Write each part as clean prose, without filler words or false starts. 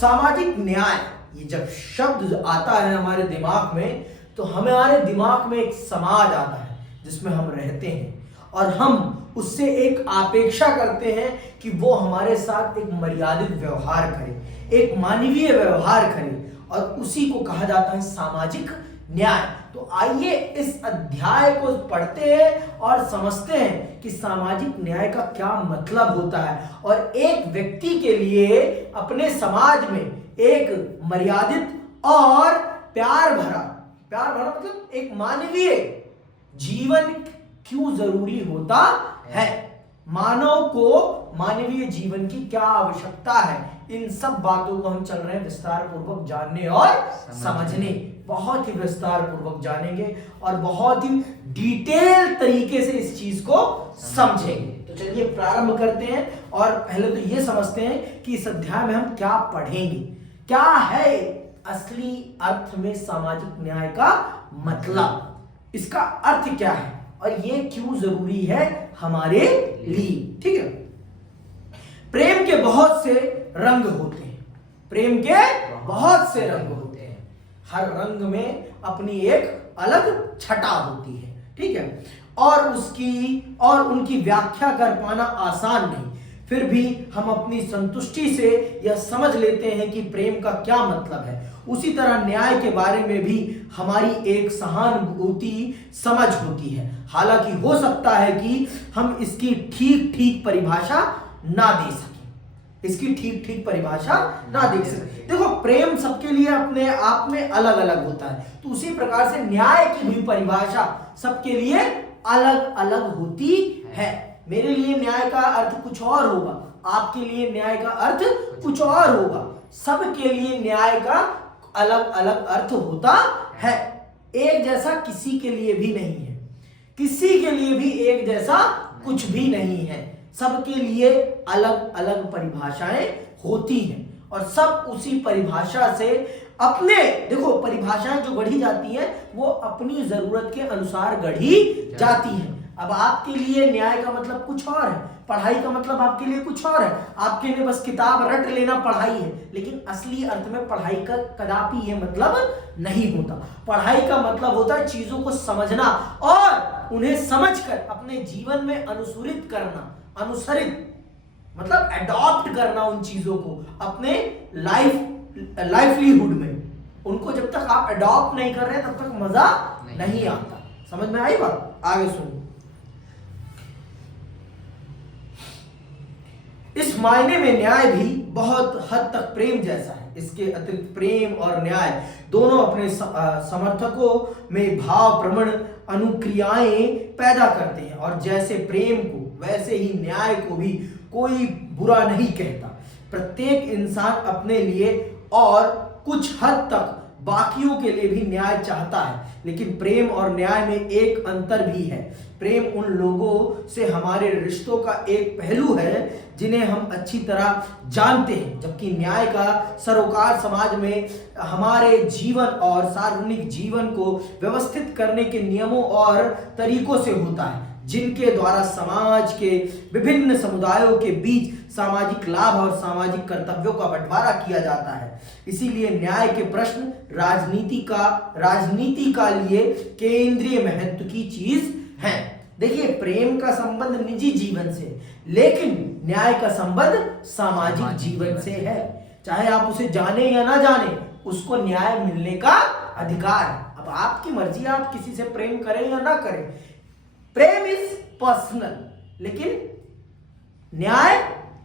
सामाजिक न्याय, ये जब शब्द आता है हमारे दिमाग में, तो हमारे दिमाग में एक समाज आता है जिसमें हम रहते हैं और हम उससे एक अपेक्षा करते हैं कि वो हमारे साथ एक मर्यादित व्यवहार करे, एक मानवीय व्यवहार करे, और उसी को कहा जाता है सामाजिक न्याय। तो आइए इस अध्याय को पढ़ते हैं और समझते हैं कि सामाजिक न्याय का क्या मतलब होता है और एक व्यक्ति के लिए अपने समाज में एक मर्यादित और प्यार भरा मतलब एक मानवीय जीवन क्यों जरूरी होता है, मानव को मानवीय जीवन की क्या आवश्यकता है। इन सब बातों को हम चल रहे हैं विस्तार पूर्वक जानने और समझने, बहुत ही विस्तार पूर्वक जानेंगे और बहुत ही डिटेल तरीके से इस चीज को समझेंगे। तो चलिए प्रारंभ करते हैं और पहले तो ये समझते हैं कि इस अध्याय में हम क्या पढ़ेंगे, क्या है असली अर्थ में सामाजिक न्याय का मतलब, इसका अर्थ क्या है और ये क्यों जरूरी है हमारे लिए। ठीक है, प्रेम के बहुत से रंग होते हैं, प्रेम के बहुत से रंग होते हैं, हर रंग में अपनी एक अलग छटा होती है। ठीक है, और उनकी व्याख्या कर पाना आसान नहीं, फिर भी हम अपनी संतुष्टि से यह समझ लेते हैं कि प्रेम का क्या मतलब है। उसी तरह न्याय के बारे में भी हमारी एक सहानुभूति समझ होती है, हालांकि हो सकता है कि हम इसकी ठीक परिभाषा ना दे सकें, इसकी ठीक परिभाषा ना दे सकें। देखो, प्रेम सबके लिए अपने आप में अलग अलग होता है, तो उसी प्रकार से न्याय की भी परिभाषा सबके लिए अलग अलग होती है। मेरे लिए न्याय का अर्थ कुछ और होगा, आपके लिए न्याय का अर्थ कुछ और होगा, सबके लिए न्याय का अलग अलग अर्थ होता है। एक जैसा किसी के लिए भी नहीं है, किसी के लिए भी एक जैसा कुछ भी नहीं है, सबके लिए अलग अलग परिभाषाएं होती हैं और सब उसी परिभाषा से अपने, देखो परिभाषाएं जो गढ़ी जाती हैं वो अपनी जरूरत के अनुसार गढ़ी जाती हैं। अब आपके लिए न्याय का मतलब कुछ और है, पढ़ाई का मतलब आपके लिए कुछ और है, आपके लिए बस किताब रट लेना पढ़ाई है, लेकिन असली अर्थ में पढ़ाई का कदापि ये मतलब नहीं होता। पढ़ाई का मतलब होता है चीजों को समझना और उन्हें समझकर अपने जीवन में अनुसरित मतलब एडॉप्ट करना उन चीजों को अपने लाइवलीहुड में। उनको जब तक आप एडॉप्ट नहीं कर रहे तब तक मजा नहीं आता। समझ में आई बात? आगे सुनो। इस मायने में न्याय भी बहुत हद तक प्रेम जैसा है। इसके अतिरिक्त प्रेम और न्याय दोनों अपने समर्थकों में भाव प्रवण अनुक्रियाएं पैदा करते हैं और जैसे प्रेम को वैसे ही न्याय को भी कोई बुरा नहीं कहता। प्रत्येक इंसान अपने लिए और कुछ हद तक बाकियों के लिए भी न्याय चाहता है, लेकिन प्रेम और न्याय में एक अंतर भी है। प्रेम उन लोगों से हमारे रिश्तों का एक पहलू है जिन्हें हम अच्छी तरह जानते हैं, जबकि न्याय का सरोकार समाज में हमारे जीवन और सार्वजनिक जीवन को व्यवस्थित करने के नियमों और तरीकों से होता है, जिनके द्वारा समाज के विभिन्न समुदायों के बीच सामाजिक लाभ और सामाजिक कर्तव्यों का बंटवारा किया जाता है। इसीलिए न्याय के प्रश्न राजनीति का लिए केंद्रीय महत्व की चीज है। देखिए, प्रेम का संबंध निजी जीवन से, लेकिन न्याय का संबंध सामाजिक जीवन से है। चाहे आप उसे जाने या ना जाने, उसको न्याय मिलने का अधिकार है। अब आपकी मर्जी, आप किसी से प्रेम करें या ना करें। प्रेम इज पर्सनल, लेकिन न्याय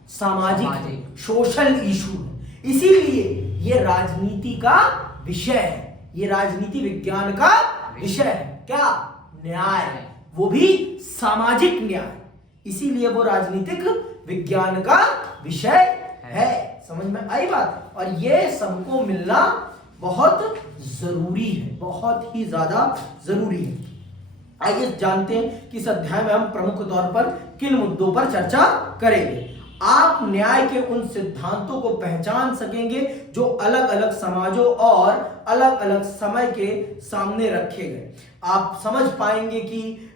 सामाजिक सोशल इशू है। इसीलिए ये राजनीति का विषय है, ये राजनीति विज्ञान का विषय है। क्या? न्याय, वो भी सामाजिक न्याय, इसीलिए वो राजनीतिक विज्ञान का विषय है। समझ में आई बात? और ये सबको मिलना बहुत जरूरी है, बहुत ही ज्यादा जरूरी है। आइए जानते हैं कि इस अध्याय में हम प्रमुख तौर पर किन मुद्दों पर चर्चा करेंगे। आप न्याय के उन सिद्धांतों को पहचान सकेंगे जो अलग अलग समाजों और अलग अलग समय के सामने रखे गए। आप समझ पाएंगे कि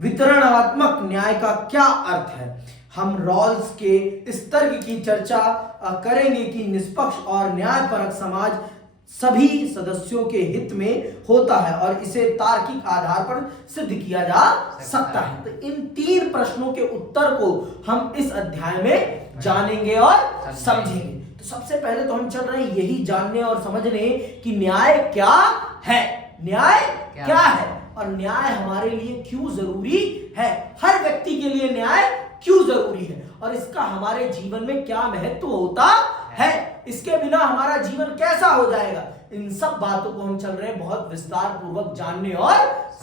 वितरणात्मक न्याय का क्या अर्थ है। हम रॉल्स के इस तर्क की चर्चा करेंगे कि निष्पक्ष और न्यायपरक समाज सभी सदस्यों के हित में होता है और इसे तार्किक आधार पर सिद्ध किया जा सकता है। तो इन 3 प्रश्नों के उत्तर को हम इस अध्याय में जानेंगे और समझेंगे। तो सबसे पहले तो हम चल रहे हैं यही जानने और समझने कि न्याय क्या है, न्याय क्या है और न्याय हमारे लिए क्यों जरूरी है, हर व्यक्ति के लिए न्याय क्यों जरूरी है और इसका हमारे जीवन में क्या महत्व होता है, इसके बिना हमारा जीवन कैसा हो जाएगा। इन सब बातों को हम चल रहे हैं बहुत विस्तार पूर्वक जानने और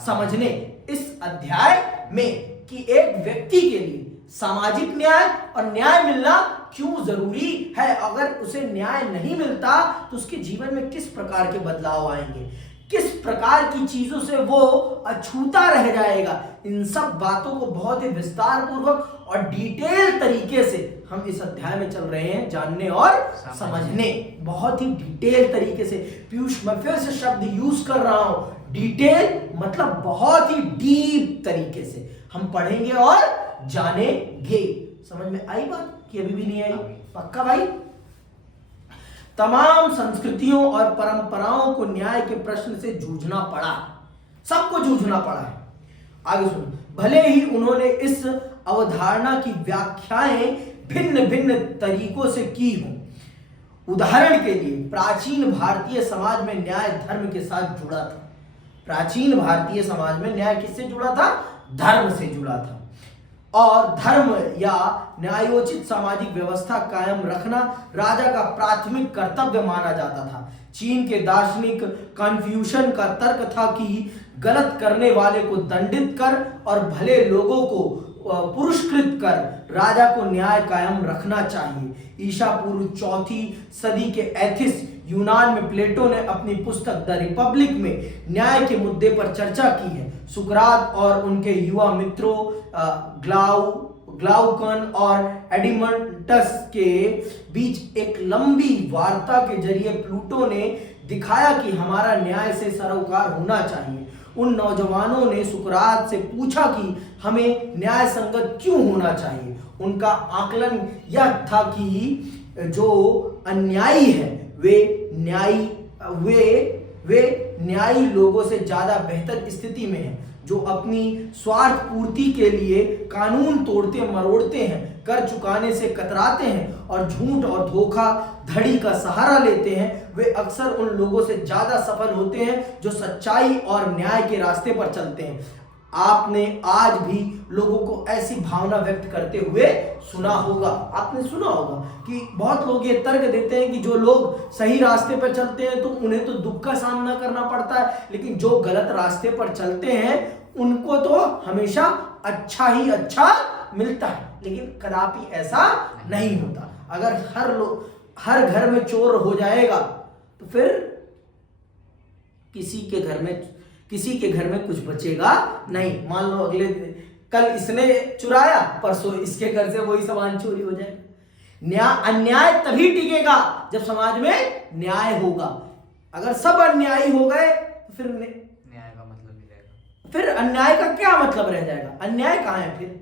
समझने इस अध्याय में कि एक व्यक्ति के लिए सामाजिक न्याय और न्याय मिलना क्यों जरूरी है। अगर उसे न्याय नहीं मिलता तो उसके जीवन में किस प्रकार के बदलाव आएंगे, किस प्रकार की चीजों से वो अछूता रह जाएगा। इन सब बातों को बहुत ही विस्तार पूर्वक और डिटेल तरीके से हम इस अध्याय में चल रहे हैं जानने और समझने, बहुत ही डिटेल तरीके से। पीयूष, मैं फिर से शब्द यूज कर रहा हूं, डिटेल मतलब बहुत ही डीप तरीके से हम पढ़ेंगे और जानेंगे। समझ में आई बात कि अभी भी नहीं आई? पक्का भाई? तमाम संस्कृतियों और परंपराओं को न्याय के प्रश्न से जूझना पड़ा, सबको जूझना पड़ा है। आगे सुनो, भले ही उन्होंने इस अवधारणा की व्याख्याएं भिन्न भिन्न तरीकों से की हो। उदाहरण के लिए प्राचीन भारतीय समाज में न्याय धर्म के साथ जुड़ा था। प्राचीन भारतीय समाज में न्याय किससे जुड़ा था? धर्म से जुड़ा था और धर्म या न्यायोचित सामाजिक व्यवस्था कायम रखना राजा का प्राथमिक कर्तव्य माना जाता था। चीन के दार्शनिक कन्फ्यूशन का तर्क था कि गलत करने वाले को दंडित कर और भले लोगों को पुरस्कृत कर राजा को न्याय कायम रखना चाहिए। ईसा पूर्व 4वीं सदी के एथिस यूनान में प्लेटो ने अपनी पुस्तक द रिपब्लिक में न्याय के मुद्दे पर चर्चा की है। सुकरात और उनके युवा मित्रों ग्लाउकन और एडिमंटस के बीच एक लंबी वार्ता के जरिए प्लूटो ने दिखाया कि हमारा न्याय से सरोकार होना चाहिए। उन नौजवानों ने सुकरात से पूछा कि हमें न्याय संगत क्यों होना चाहिए। उनका आकलन यह था कि जो अन्यायी है वे न्यायी लोगों से ज्यादा बेहतर स्थिति में हैं, जो अपनी स्वार्थ पूर्ति के लिए कानून तोड़ते मरोड़ते हैं, कर चुकाने से कतराते हैं और झूठ और धोखा धड़ी का सहारा लेते हैं। वे अक्सर उन लोगों से ज्यादा सफल होते हैं जो सच्चाई और न्याय के रास्ते पर चलते हैं। आपने आज भी लोगों को ऐसी भावना व्यक्त करते हुए सुना होगा। आपने सुना होगा कि बहुत लोग ये तर्क देते हैं कि जो लोग सही रास्ते पर चलते हैं तो उन्हें तो दुख का सामना करना पड़ता है, लेकिन जो गलत रास्ते पर चलते हैं उनको तो हमेशा अच्छा ही अच्छा मिलता है। लेकिन कदापि ऐसा नहीं होता। अगर हर घर में चोर हो जाएगा तो फिर किसी के घर में कुछ बचेगा नहीं। मान लो अगले कल इसने चुराया, परसों इसके घर से वही सामान चोरी हो जाएगा। अन्याय तभी टिकेगा जब समाज में न्याय होगा। अगर सब अन्यायी हो गए तो फिर न्याय का मतलब ही रहेगा, फिर अन्याय का क्या मतलब रह जाएगा? अन्याय कहाँ है फिर?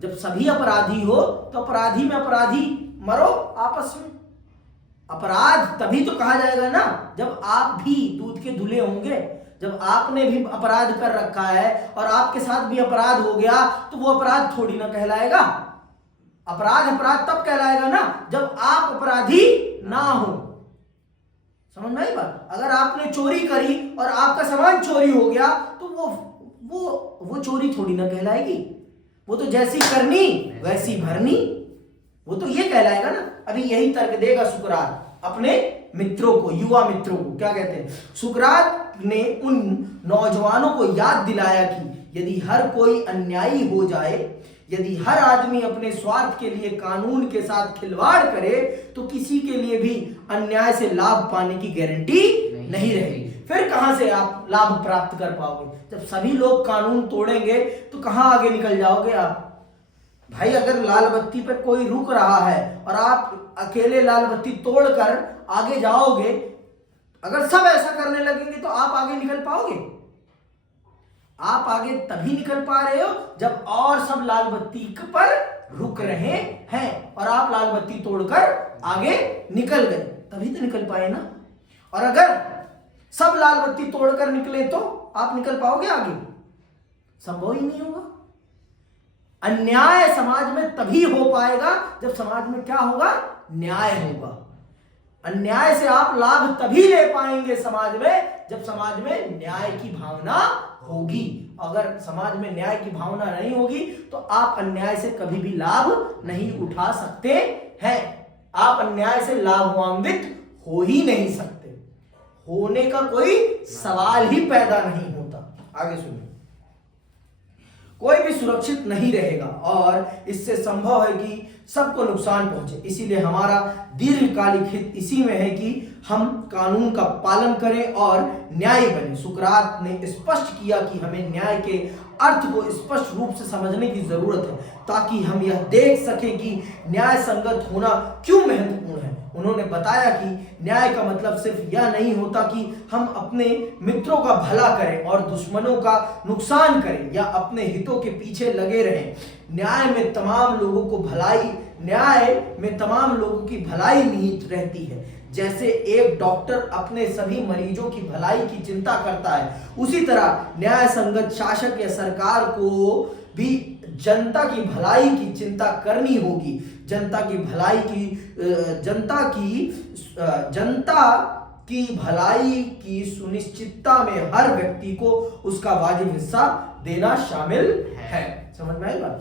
जब सभी अपराधी हो तो अपराधी में अपराधी मरो आपस में। अपराध तभी तो कहा जाएगा ना जब आप भी दूध के धुले होंगे। जब आपने भी अपराध कर रखा है और आपके साथ भी अपराध हो गया तो वो अपराध थोड़ी ना कहलाएगा। अपराध तब कहलाएगा ना जब आप अपराधी ना हो। समझ में आई बात? अगर आपने चोरी करी और आपका सामान चोरी हो गया तो वो चोरी थोड़ी ना कहलाएगी। वो तो जैसी करनी वैसी भरनी, वो तो ये कहलाएगा ना। अभी यही तर्क देगा सुकरात अपने मित्रों को, युवा मित्रों को। क्या कहते हैं? सुकरात ने उन नौजवानों को याद दिलाया कि यदि हर कोई अन्यायी हो जाए, यदि हर आदमी अपने स्वार्थ के लिए कानून के साथ खिलवाड़ करे तो किसी के लिए भी अन्याय से लाभ पाने की गारंटी नहीं रहेगी। फिर कहां से आप लाभ प्राप्त कर पाओगे? जब सभी लोग कानून तोड़ेंगे तो कहां आगे निकल जाओगे आप? भाई अगर लाल बत्ती पर कोई रुक रहा है और आप अकेले लाल बत्ती तोड़कर आगे जाओगे, अगर सब ऐसा करने लगेंगे तो आप आगे निकल पाओगे? आप आगे तभी निकल पा रहे हो जब और सब लाल बत्ती पर रुक रहे हैं, और आप लाल बत्ती तोड़कर आगे निकल गए, तभी तो निकल पाए ना। और अगर सब लाल बत्ती तोड़कर निकले तो आप निकल पाओगे आगे? संभव ही नहीं होगा। अन्याय समाज में तभी हो पाएगा जब समाज में क्या होगा? न्याय होगा। अन्याय से आप लाभ तभी ले पाएंगे समाज में जब समाज में न्याय की भावना होगी। अगर समाज में न्याय की भावना नहीं होगी तो आप अन्याय से कभी भी लाभ नहीं उठा सकते हैं। आप अन्याय से लाभान्वित हो ही नहीं सकते, होने का कोई सवाल ही पैदा नहीं होता। आगे सुनिए। कोई भी सुरक्षित नहीं रहेगा और इससे संभव है कि सबको नुकसान पहुंचे। इसीलिए हमारा दीर्घकालिक हित इसी में है कि हम कानून का पालन करें और न्यायी बने। सुकरात ने स्पष्ट किया कि हमें न्याय के अर्थ को स्पष्ट रूप से समझने की जरूरत है ताकि हम यह देख सकें कि न्याय संगत होना क्यों महत्वपूर्ण है। उन्होंने बताया कि न्याय का मतलब सिर्फ यह नहीं होता कि हम अपने मित्रों का भला करें और दुश्मनों का नुकसान करें या अपने हितों के पीछे लगे रहें। न्याय में तमाम लोगों की भलाई निहित रहती है। जैसे एक डॉक्टर अपने सभी मरीजों की भलाई की चिंता करता है, उसी तरह न्याय संगत शासक या सरकार को भी जनता की भलाई की चिंता करनी होगी। जनता की भलाई की सुनिश्चितता में हर व्यक्ति को उसका वाजिब हिस्सा देना शामिल है। समझ में आई बात?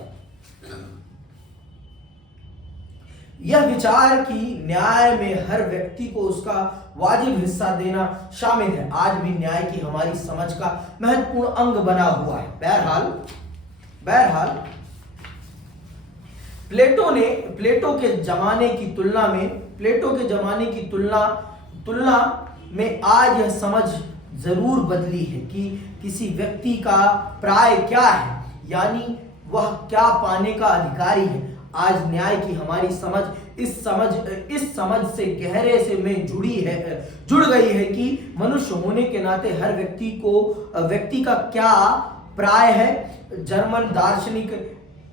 यह विचार कि न्याय में हर व्यक्ति को उसका वाजिब हिस्सा देना शामिल है आज भी न्याय की हमारी समझ का महत्वपूर्ण अंग बना हुआ है। बहरहाल प्लेटो के जमाने की तुलना में आज यह समझ जरूर बदली है कि किसी व्यक्ति का प्राय क्या है, यानी वह क्या पाने का अधिकारी है। आज न्याय की हमारी समझ इस समझ से गहरे से में जुड़ गई है कि मनुष्य होने के नाते हर व्यक्ति का क्या प्राय है। जर्मन दार्शनिक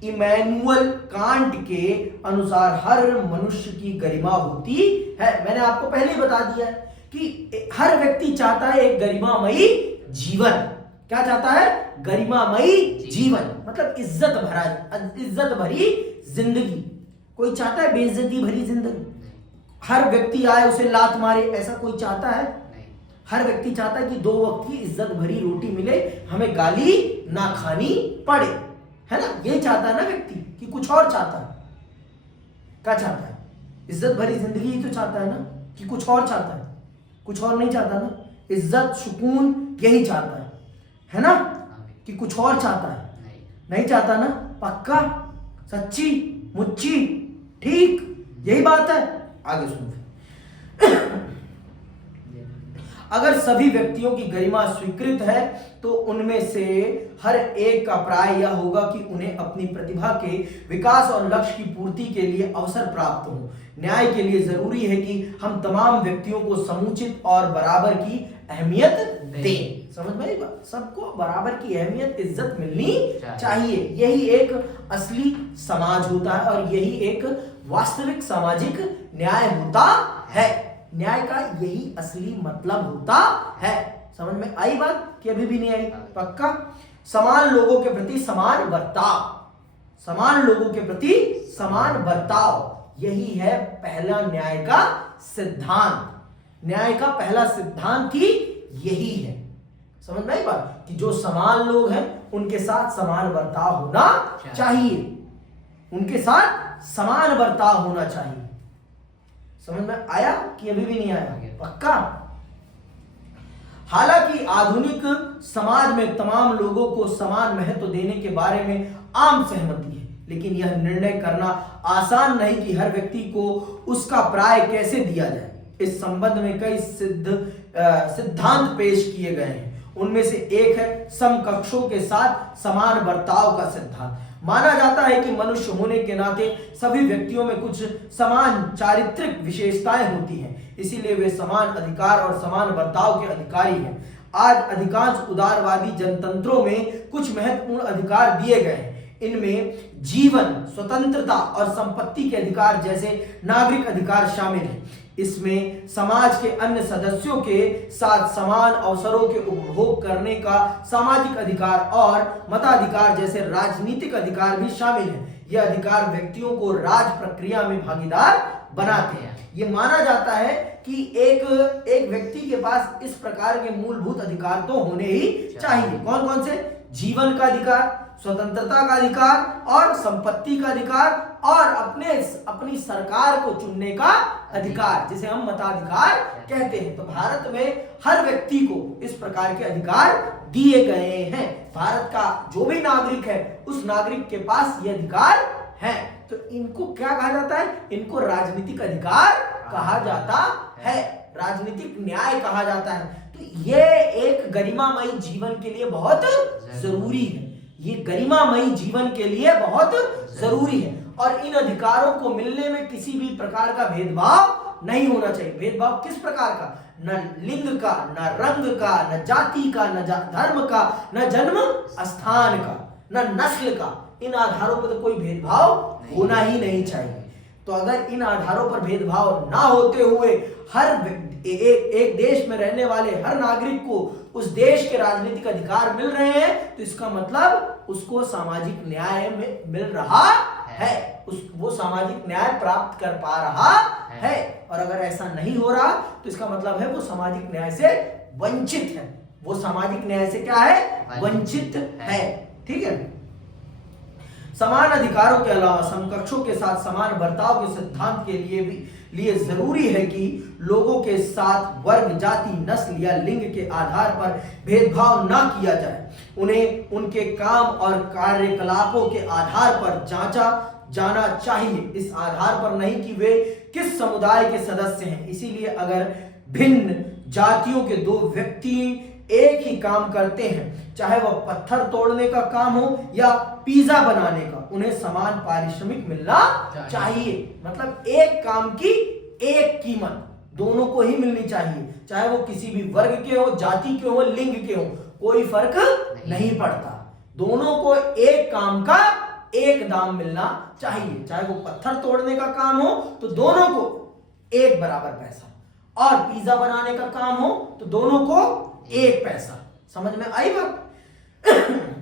इमैनुअल कांट के अनुसार हर मनुष्य की गरिमा होती है। मैंने आपको पहले ही बता दिया कि हर व्यक्ति चाहता है एक गरिमामयी जीवन। क्या चाहता है? गरिमामयी जीवन, मतलब इज्जत भरी जिंदगी। कोई चाहता है बेइज्जती भरी जिंदगी? हर व्यक्ति आए उसे लात मारे, ऐसा कोई चाहता है? हर व्यक्ति चाहता है कि 2 वक्त की इज्जत भरी रोटी मिले, हमें गाली ना खानी पड़े, है ना? यही चाहता है ना व्यक्ति, कि कुछ और चाहता है? क्या चाहता है? इज्जत भरी जिंदगी ही तो चाहता है ना, कि कुछ और चाहता है? कुछ और नहीं चाहता ना। इज्जत सुकून यही चाहता है ना? कि कुछ और चाहता है? नहीं चाहता ना। पक्का, सच्ची, मुच्ची, ठीक, यही बात है। आगे सुनो। अगर सभी व्यक्तियों की गरिमा स्वीकृत है तो उनमें से हर एक का प्राय यह होगा कि उन्हें अपनी प्रतिभा के विकास और लक्ष्य की पूर्ति के लिए अवसर प्राप्त हो। न्याय के लिए जरूरी है कि हम तमाम व्यक्तियों को समुचित और बराबर की अहमियत दें। समझ में आई बात? सबको बराबर की अहमियत, इज्जत मिलनी चाहिए। यही एक असली समाज होता है और यही एक वास्तविक सामाजिक न्याय होता है। न्याय का यही असली मतलब होता है। समझ में आई बात कि अभी भी नहीं आई? पक्का। समान लोगों के प्रति समान बर्ताव, यही है पहला न्याय का सिद्धांत। न्याय का पहला सिद्धांत ही यही है। समझ में आई बात? कि जो समान लोग हैं उनके साथ समान बर्ताव होना चाहिए। उनके साथ समान बर्ताव होना चाहिए। समझ में आया कि अभी भी नहीं आया? पक्का। हालांकि आधुनिक समाज में तमाम लोगों को समान महत्व देने के बारे में आम सहमति है, लेकिन यह निर्णय करना आसान नहीं कि हर व्यक्ति को उसका प्राय कैसे दिया जाए। इस संबंध में कई सिद्धांत पेश किए गए हैं। उनमें से एक है समकक्षों के साथ समान बर्ताव का सिद्धांत। माना जाता है कि मनुष्य होने के नाते सभी व्यक्तियों में कुछ समान चारित्रिक विशेषताएं होती हैं, इसीलिए वे समान अधिकार और समान बर्ताव के अधिकारी हैं। आज अधिकांश उदारवादी जनतंत्रों में कुछ महत्वपूर्ण अधिकार दिए गए हैं। इनमें जीवन, स्वतंत्रता और संपत्ति के अधिकार जैसे नागरिक अधिकार शामिल हैं। इसमें समाज के अन्य सदस्यों के साथ समान अवसरों के उपभोग करने का सामाजिक अधिकार और मताधिकार जैसे राजनीतिक अधिकार भी शामिल हैं। यह अधिकार व्यक्तियों को राज प्रक्रिया में भागीदार बनाते हैं। ये माना जाता है कि एक व्यक्ति के पास इस प्रकार के मूलभूत अधिकार तो होने ही चाहिए। कौन कौन से? जीवन का अधिकार, स्वतंत्रता का अधिकार और संपत्ति का अधिकार और अपनी सरकार को चुनने का अधिकार, जिसे हम मताधिकार कहते हैं। तो भारत में हर व्यक्ति को इस प्रकार के अधिकार दिए गए हैं। भारत का जो भी नागरिक है उस नागरिक के पास ये अधिकार है। तो इनको क्या कहा जाता है? इनको राजनीतिक अधिकार कहा जाता है, राजनीतिक न्याय कहा जाता है। तो ये एक गरिमामयी जीवन के लिए बहुत जरूरी है। ये गरिमामयी जीवन के लिए बहुत जरूरी है और इन अधिकारों को मिलने में किसी भी प्रकार का भेदभाव नहीं होना चाहिए। भेदभाव किस प्रकार का? न लिंग का, न रंग का, न जाति का, न धर्म का, न जन्म स्थान का, न नस्ल का। इन आधारों पर तो कोई भेदभाव होना ही नहीं चाहिए। तो अगर इन आधारों पर भेदभाव ना होते हुए हर एक देश में रहने वाले हर नागरिक को उस देश के राजनीतिक अधिकार मिल रहे हैं तो इसका मतलब उसको सामाजिक न्याय में मिल रहा है, वो सामाजिक न्याय प्राप्त कर पा रहा है। और अगर ऐसा नहीं हो रहा तो इसका मतलब है वो सामाजिक न्याय से वंचित है। वो सामाजिक न्याय से क्या है? वंचित है। ठीक है। समान अधिकारों के अलावा समकक्षों के साथ समान बर्ताव के सिद्धांत के लिए जरूरी है कि लोगों के साथ वर्ग, जाति, नस्ल या लिंग के आधार पर भेदभाव ना किया जाए। उन्हें उनके काम और कार्यकलापों के आधार पर जांचा जाना चाहिए, इस आधार पर नहीं कि वे किस समुदाय के सदस्य हैं। इसीलिए अगर भिन्न जातियों के दो व्यक्ति एक ही काम करते हैं, चाहे वह पत्थर तोड़ने का काम हो या पिज्जा बनाने का, उन्हें समान पारिश्रमिक मिलना चाहिए। मतलब एक काम की एक कीमत दोनों को ही मिलनी चाहिए, चाहे वो किसी भी वर्ग के हो, जाति के हो, लिंग के हो, कोई फर्क नहीं पड़ता। दोनों को एक काम का एक दाम मिलना चाहिए। चाहे वो पत्थर तोड़ने का काम हो तो दोनों को एक बराबर पैसा, और पिज्जा बनाने का काम हो तो दोनों को एक पैसा। समझ में आई बात?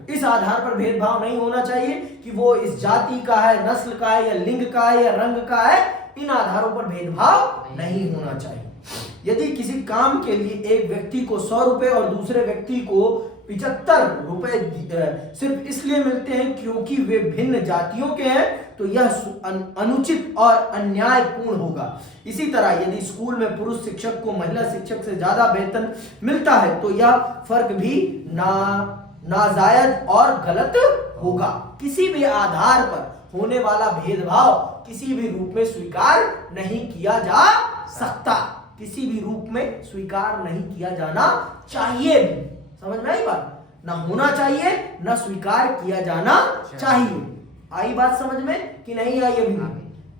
इस आधार पर भेदभाव नहीं होना चाहिए कि वो इस जाति का है, नस्ल का है, या लिंग का है, या रंग का है। इन आधारों पर भेदभाव नहीं होना चाहिए। यदि किसी काम के लिए एक व्यक्ति को 100 रुपए और दूसरे व्यक्ति को 75 रुपए सिर्फ इसलिए मिलते हैं क्योंकि वे भिन्न जातियों के हैं, तो यह अनुचित और अन्यायपूर्ण होगा। इसी तरह यदि स्कूल में पुरुष शिक्षक को महिला शिक्षक से ज्यादा वेतन मिलता है तो यह फर्क भी नाजायज और गलत होगा। किसी भी आधार पर होने वाला भेदभाव किसी भी रूप में स्वीकार नहीं किया जा सकता, किसी भी रूप में स्वीकार नहीं किया जाना चाहिए भी। समझ में आई बात? ना होना चाहिए, ना स्वीकार किया जाना चाहिए। आई बात समझ में कि नहीं आई? अभी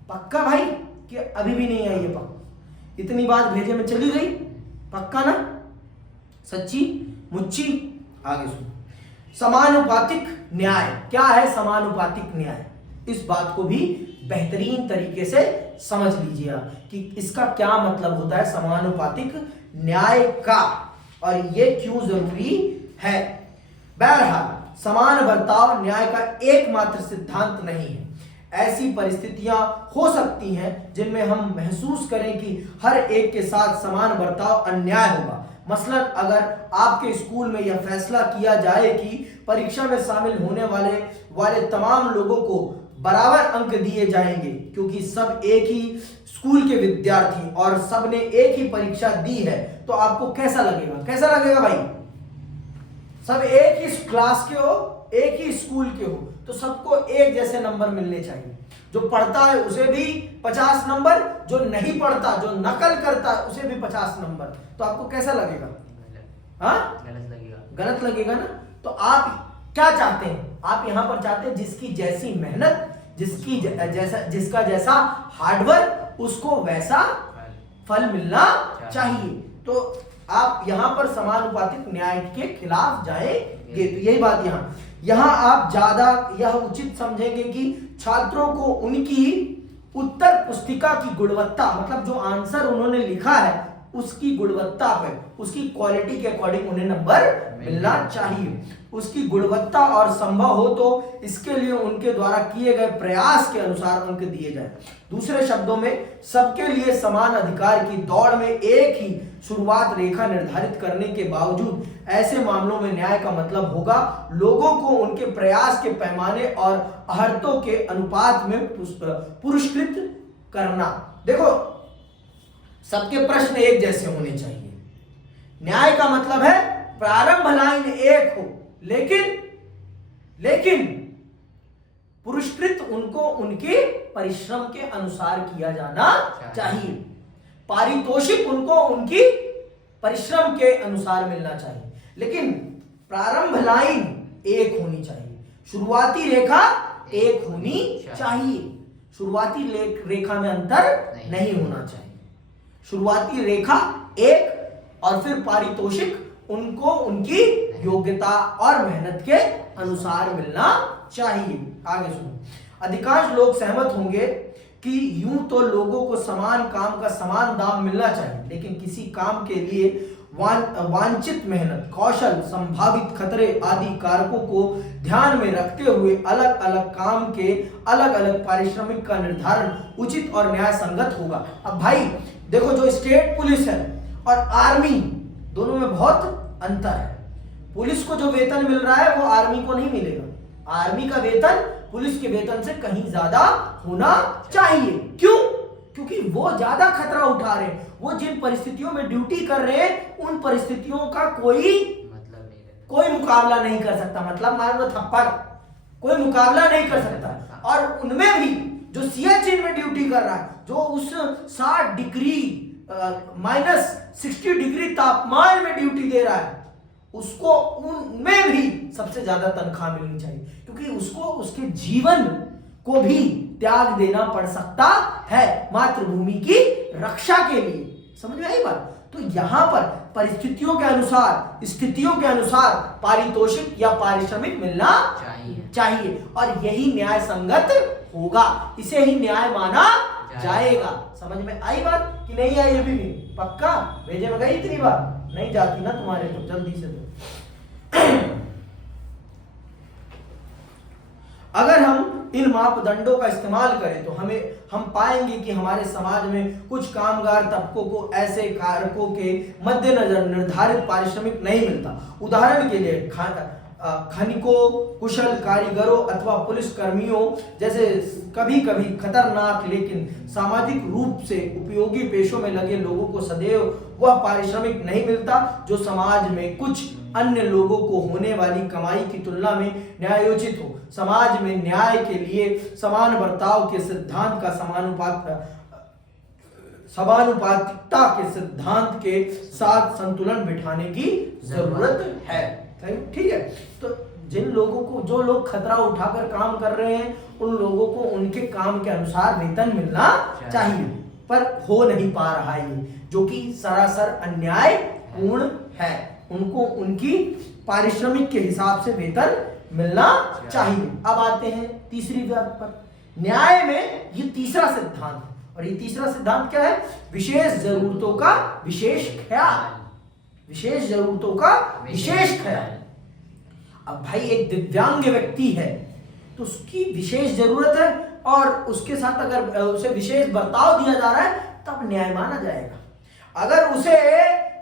पक्का भाई कि अभी भी नहीं आई है? पक्का? इतनी बात भेजे में चली गई? पक्का ना? सच्ची मुच्ची? आगे सुनो। समानुपातिक न्याय क्या है? समानुपातिक न्याय, इस बात को भी बेहतरीन तरीके से समझ लीजिए कि इसका क्या मतलब होता है समानुपातिक न्याय का, और ये क्यों जरूरी है। बहरहाल समान बर्ताव न्याय का एकमात्र सिद्धांत नहीं है। ऐसी परिस्थितियां हो सकती हैं जिनमें हम महसूस करें कि हर एक के साथ समान बर्ताव अन्याय होगा। मसलन अगर आपके स्कूल में यह फैसला किया जाए कि परीक्षा में शामिल होने वाले तमाम लोगों को बराबर अंक दिए जाएंगे क्योंकि सब एक ही स्कूल के विद्यार्थी और सब ने एक ही परीक्षा दी है, तो आपको कैसा लगेगा? कैसा लगेगा भाई? सब एक ही क्लास के हो, एक ही स्कूल के हो, तो सबको एक जैसे नंबर मिलने चाहिए। जो पढ़ता है उसे भी 50 नंबर, जो नहीं पढ़ता, जो नकल करता है उसे भी 50 नंबर। तो आपको कैसा लगेगा? हाँ, गलत लगेगा ना। तो आप क्या चाहते हैं? आप यहां पर चाहते हैं जिसकी जैसी मेहनत, जिसका जैसा हार्डवर्क, उसको वैसा फल मिलना चाहिए। तो आप यहाँ पर समानुपातिक न्याय के खिलाफ जाएंगे। तो यही बात यहाँ आप ज्यादा यह उचित समझेंगे कि छात्रों को उनकी उत्तर पुस्तिका की गुणवत्ता, मतलब जो आंसर उन्होंने लिखा है उसकी गुणवत्ता पे, उसकी क्वालिटी के अकॉर्डिंग उन्हें नंबर मिलना चाहिए। उसकी गुणवत्ता और संभव हो तो इसके लिए उनके द्वारा किए गए प्रयास के अनुसार उनके दिए जाए। दूसरे शब्दों में, सबके लिए समान अधिकार की दौड़ में एक ही शुरुआत रेखा निर्धारित करने के बावजूद ऐसे मामलों में न्याय का मतलब होगा लोगों को उनके प्रयास के पैमाने और अहर्तों के अनुपात में पुरस्कृत करना। देखो, सबके प्रश्न एक जैसे होने चाहिए। न्याय का मतलब है प्रारंभ लाइन एक हो, लेकिन पुरस्कृत उनको उनके परिश्रम के अनुसार किया जाना चाहिए। पारितोषिक उनको उनकी परिश्रम के अनुसार मिलना चाहिए, लेकिन प्रारंभ लाइन एक होनी चाहिए, शुरुआती रेखा एक होनी चाहिए। शुरुआती रेखा में अंतर नहीं होना चाहिए। शुरुआती रेखा एक और फिर पारितोषिक उनको उनकी योग्यता और मेहनत के अनुसार मिलना चाहिए। आगे सुनो, अधिकांश लोग सहमत होंगे कि यूं तो लोगों को समान काम का समान दाम मिलना चाहिए, लेकिन किसी काम के लिए वांछित मेहनत, कौशल, संभावित खतरे आदि कारकों को ध्यान में रखते हुए अलग अलग काम के अलग अलग पारिश्रमिक का निर्धारण उचित और न्याय संगत होगा। अब भाई देखो, जो स्टेट पुलिस है और आर्मी, दोनों में बहुत अंतर है। पुलिस को जो वेतन मिल रहा है वो आर्मी को नहीं मिलेगा। आर्मी का वेतन पुलिस के वेतन से कहीं ज्यादा होना चाहिए। क्यों? क्योंकि वो ज्यादा खतरा उठा रहे हैं। वो जिन परिस्थितियों में ड्यूटी कर रहे हैं उन परिस्थितियों का कोई मुकाबला नहीं कर सकता। मतलब मान लो थप्पड़, कोई मुकाबला नहीं कर सकता। और उनमें भी जो सियाचिन में ड्यूटी कर रहा है, जो उस 60 डिग्री -60 डिग्री तापमान में ड्यूटी दे रहा है, उसको उनमें भी सबसे ज्यादा तनख्वाह मिलनी चाहिए, क्योंकि उसको उसके जीवन को भी त्याग देना पड़ सकता है मातृभूमि की रक्षा के लिए। समझ में आई बात? तो यहां पर परिस्थितियों के अनुसार, स्थितियों के अनुसार पारितोषिक या पारिश्रमिक मिलना चाहिए और यही न्याय संगत होगा, इसे ही न्याय माना जाएगा। समझ में आई बात कि नहीं आई? अभी भी पक्का भेजे में गई इतनी बात नहीं जाती ना तुम्हारे, तो जल्दी से दो। अगर हम इन मापदंडों का इस्तेमाल करें तो हम पाएंगे कि हमारे समाज में कुछ कामगार तबकों को ऐसे कारकों के मद्देनजर निर्धारित पारिश्रमिक नहीं मिलता। उदाहरण के लिए खनिकों, कुशल कारीगरों अथवा पुलिस कर्मियों जैसे कभी कभी खतरनाक लेकिन सामाजिक रूप से उपयोगी पेशों में लगे लोगों को सदैव वह पारिश्रमिक नहीं मिलता जो समाज में कुछ अन्य लोगों को होने वाली कमाई की तुलना में न्यायोचित हो। समाज में न्याय के लिए समान बर्ताव के सिद्धांत का समानुपातिकता के सिद्धांत के साथ संतुलन बिठाने की जरूरत है। ठीक है, तो जिन लोगों को, जो लोग खतरा उठाकर काम कर रहे हैं, उन लोगों को उनके काम के अनुसार वेतन मिलना चाहिए, पर हो नहीं पा रहा है ये, जो कि सरासर अन्यायपूर्ण है। उनको उनकी पारिश्रमिक के हिसाब से वेतन मिलना चाहिए। अब आते हैं तीसरी बात पर। न्याय में ये तीसरा सिद्धांत, और ये तीसरा सिद्धांत क्या है? विशेष जरूरतों का विशेष ख्याल। विशेष जरूरतों का विशेष ख्याल। अब भाई एक दिव्यांग व्यक्ति है तो उसकी विशेष जरूरत है और उसके साथ अगर उसे विशेष बर्ताव दिया जा रहा है तब न्याय माना जाएगा। अगर उसे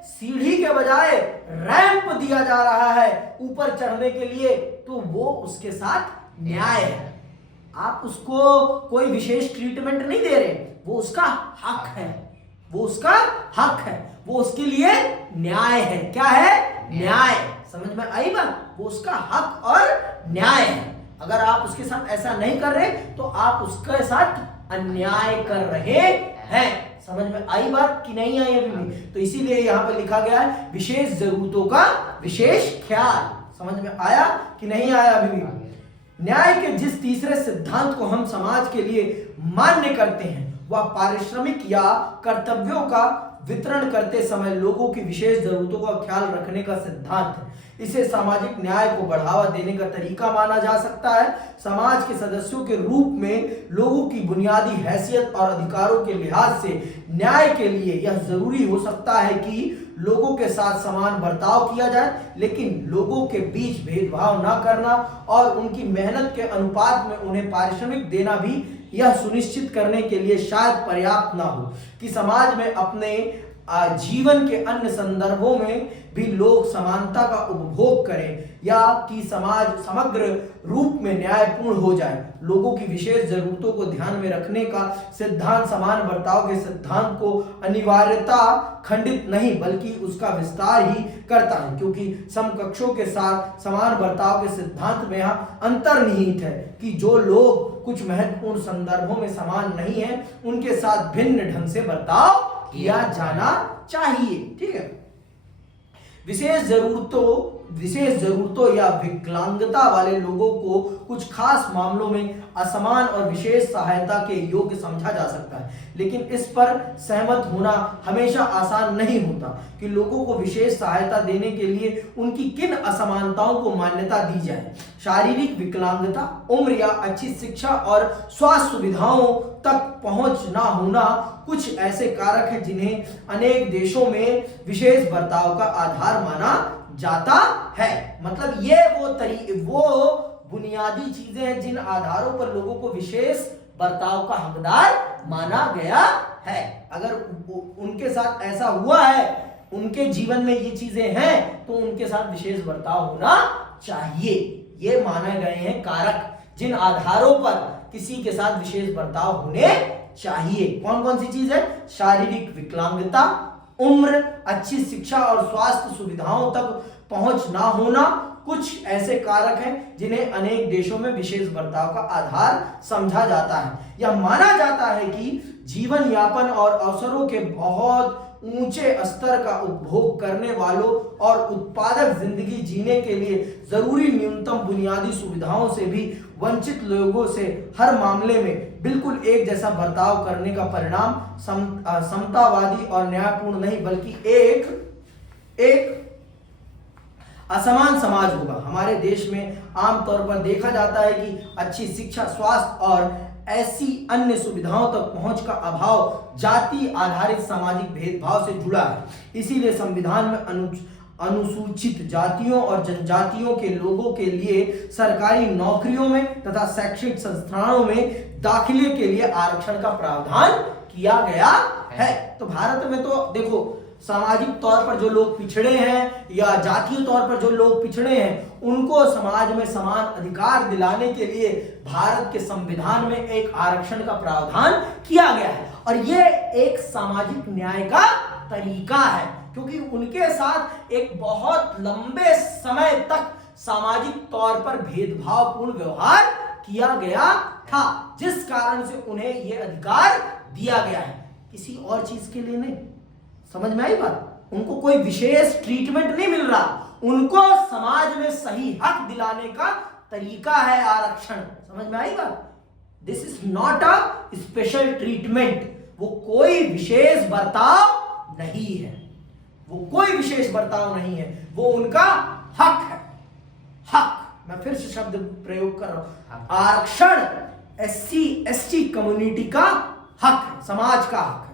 सीढ़ी के बजाय रैंप दिया जा रहा है ऊपर चढ़ने के लिए तो वो उसके साथ न्याय है। आप उसको कोई विशेष ट्रीटमेंट नहीं दे रहे, वो उसका हक है, वो उसका हक है, वो उसके लिए न्याय है। क्या है? न्याय। समझ में आई बात? वो उसका हक और न्याय है। अगर आप उसके साथ ऐसा नहीं कर रहे तो आप उसके साथ अन्याय कर रहे हैं। समझ में आई बात कि नहीं आई अभी भी? तो इसीलिए यहाँ पे लिखा गया है विशेष जरूरतों का विशेष ख्याल। समझ में आया कि नहीं आया अभी भी? न्याय के जिस तीसरे सिद्धांत को हम समाज के लिए मान्य करते हैं वह पारिश्रमिक या कर्तव्यों का वितरण करते समय लोगों की विशेष जरूरतों का ख्याल रखने का सिद्धांत है। इसे सामाजिक न्याय को बढ़ावा देने का तरीका माना जा सकता है। समाज के सदस्यों के रूप में लोगों की बुनियादी हैसियत और अधिकारों के लिहाज से न्याय के लिए यह जरूरी हो सकता है कि लोगों के साथ समान बर्ताव किया जाए, लेकिन लोगों के बीच भेदभाव न करना और उनकी मेहनत के अनुपात में उन्हें पारिश्रमिक देना भी यह सुनिश्चित करने के लिए शायद पर्याप्त ना हो कि समाज में अपने जीवन के अन्य संदर्भों में भी लोग समानता का उपभोग करें, या कि समाज समग्र रूप में न्यायपूर्ण हो जाए। लोगों की विशेष जरूरतों को ध्यान में रखने का सिद्धांत समान बर्ताव के सिद्धांत को अनिवार्यता खंडित नहीं बल्कि उसका विस्तार ही करता है, क्योंकि समकक्षों के साथ समान बर्ताव के सिद्धांत में यह अंतर्निहित है कि जो लोग कुछ महत्वपूर्ण संदर्भों में समान नहीं है उनके साथ भिन्न ढंग से बर्ताव किया जाना चाहिए। ठीक है। विशेष जरूरतों या विकलांगता वाले लोगों को कुछ खास मामलों में असमान और विशेष सहायता के योग्य समझा जा सकता है, लेकिन इस पर सहमत होना हमेशा आसान नहीं होता कि लोगों को विशेष सहायता देने के लिए उनकी किन असमानताओं को मान्यता दी जाए। शारीरिक विकलांगता, उम्र या अच्छी शिक्षा और स्वास्थ्य सुविधाओं तक पहुंच ना होना कुछ ऐसे कारक हैं जिन्हें अनेक देशों में विशेष बर्ताव का आधार माना जाता है। मतलब ये वो बुनियादी चीजें हैं जिन आधारों पर लोगों को विशेष बर्ताव का हकदार माना गया है। अगर उनके साथ ऐसा हुआ है, उनके जीवन में ये चीजें हैं, तो उनके साथ विशेष बर्ताव होना चाहिए। ये माने गए हैं कारक जिन आधारों पर किसी के साथ विशेष बर्ताव होने चाहिए। कौन कौन सी चीज है? शारीरिक विकलांगता, उम्र, अच्छी शिक्षा और स्वास्थ्य सुविधाओं तक पहुंच ना होना कुछ ऐसे कारक हैं जिन्हें अनेक देशों में विशेष बर्ताव का आधार समझा जाता है। यह माना जाता है कि जीवन यापन और अवसरों के बहुत ऊंचे स्तर का उपभोग करने वालों और उत्पादक जिंदगी जीने के लिए जरूरी न्यूनतम बुनियादी सुविधाओं से भी वंचित लोगों से हर मामले में बिल्कुल एक जैसा बर्ताव करने का परिणाम समतावादी और न्यायपूर्ण नहीं बल्कि एक असमान समाज होगा। हमारे देश में आमतौर पर देखा जाता है कि अच्छी शिक्षा, स्वास्थ्य और ऐसी अन्य सुविधाओं तक पहुंच का अभाव जाति आधारित सामाजिक भेदभाव से जुड़ा है। इसीलिए संविधान में अनुसूचित जातियों और जनजातियों के लोगों के लिए सरकारी नौकरियों में तथा शैक्षणिक संस्थानों में दाखिले के लिए आरक्षण का प्रावधान किया गया है। तो भारत में तो देखो, सामाजिक तौर पर जो लोग पिछड़े हैं या जातीय तौर पर जो लोग पिछड़े हैं उनको समाज में समान अधिकार दिलाने के लिए भारत के संविधान में एक आरक्षण का प्रावधान किया गया है। और ये एक सामाजिक न्याय का तरीका है, क्योंकि उनके साथ एक बहुत लंबे समय तक सामाजिक तौर पर भेदभावपूर्ण व्यवहार किया गया था, जिस कारण से उन्हें यह अधिकार दिया गया है। किसी और चीज के लिए नहीं। समझ में आई बात? उनको कोई विशेष ट्रीटमेंट नहीं मिल रहा, उनको समाज में सही हक दिलाने का तरीका है आरक्षण। समझ में आई बात? This is not a special treatment. वो कोई विशेष बर्ताव नहीं है, वो कोई विशेष बर्ताव नहीं है, वो उनका हक है। हक, मैं फिर से शब्द प्रयोग कर रहा हूं, आरक्षण SC ST कम्युनिटी का हक है, समाज का हक है।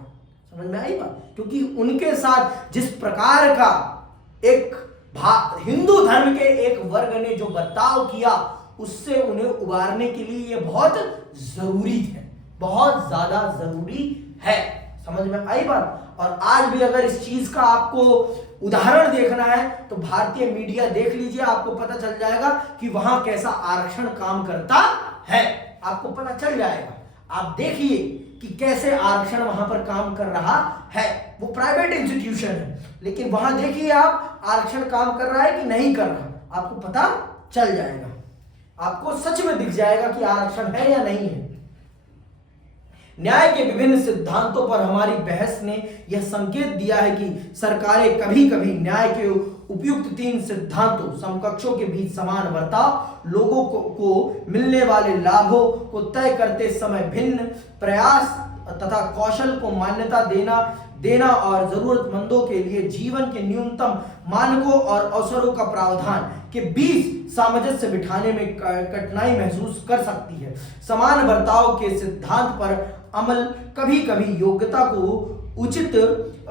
समझ में आई बात? क्योंकि उनके साथ जिस प्रकार का एक हिंदू धर्म के एक वर्ग ने जो बर्ताव किया, उससे उन्हें उबारने के लिए यह बहुत जरूरी है, बहुत ज्यादा जरूरी है। समझ में आई बात? और आज भी अगर इस चीज का आपको उदाहरण देखना है तो भारतीय मीडिया देख लीजिए, आपको पता चल जाएगा कि वहां कैसा आरक्षण काम करता है, आपको पता चल जाएगा। आप देखिए कि कैसे आरक्षण वहां पर काम कर रहा है। वो प्राइवेट इंस्टीट्यूशन है, लेकिन वहां देखिए आप आरक्षण काम कर रहा है कि नहीं कर रहा, आपको पता चल जाएगा, आपको सच में दिख जाएगा कि आरक्षण है या नहीं है। न्याय के विभिन्न सिद्धांतों पर हमारी बहस ने यह संकेत दिया है कि सरकारें कभी कभी न्याय के उपयुक्त 3 सिद्धांतों, समकक्षों के बीच समान बर्ताव, लोगों को मिलने वाले लाभों को तय करते समय भिन्न प्रयास तथा कौशल को मान्यता देना और जरूरतमंदों के लिए जीवन के न्यूनतम मानकों और अवसरों का प्रावधान के बीच सामंजस्य बिठाने में कठिनाई महसूस कर सकती है। समान बर्ताव के सिद्धांत पर अमल कभी कभी योग्यता को उचित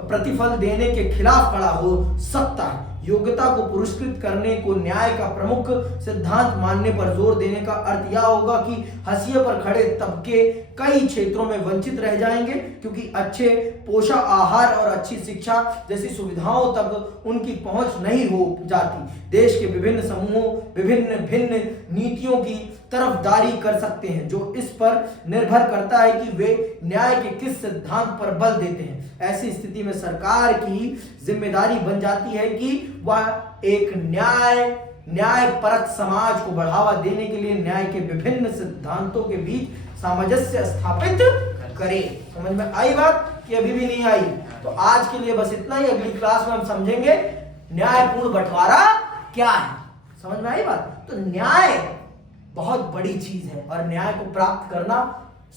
प्रतिफल देने के खिलाफ खड़ा हो सकता है। योग्यता को पुरस्कृत करने को न्याय का प्रमुख सिद्धांत मानने पर जोर देने का अर्थ यह होगा कि हाशिए पर खड़े तबके कई क्षेत्रों में वंचित रह जाएंगे, क्योंकि अच्छे पोषण आहार और अच्छी शिक्षा जैसी सुविधाओं तक उनकी पहुंच नहीं हो जाती। देश के विभिन्न समूहों विभिन्न भिन्न नीतियों की तरफदारी कर सकते हैं, जो इस पर निर्भर करता है कि वे न्याय के किस सिद्धांत पर बल देते हैं। ऐसी स्थिति में सरकार की जिम्मेदारी बन जाती है कि वह एक न्यायपरक समाज को बढ़ावा देने के लिए न्याय के विभिन्न सिद्धांतों के बीच सामंजस्य स्थापित करे। समझ में आई बात कि अभी भी नहीं आई? तो आज के लिए बस इतना ही। अगली क्लास में हम समझेंगे न्यायपूर्ण बंटवारा क्या है। समझ में आई बात? तो न्याय बहुत बड़ी चीज है और न्याय को प्राप्त करना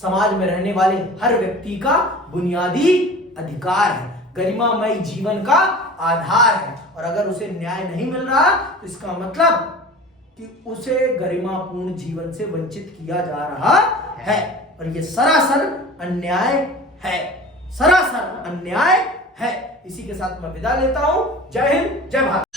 समाज में रहने वाले हर व्यक्ति का बुनियादी अधिकार है, गरिमामय जीवन का आधार है। और अगर उसे न्याय नहीं मिल रहा तो इसका मतलब कि उसे गरिमापूर्ण जीवन से वंचित किया जा रहा है और यह सरासर अन्याय है, सरासर अन्याय है। इसी के साथ मैं विदा लेता हूं। जय हिंद, जय भारत।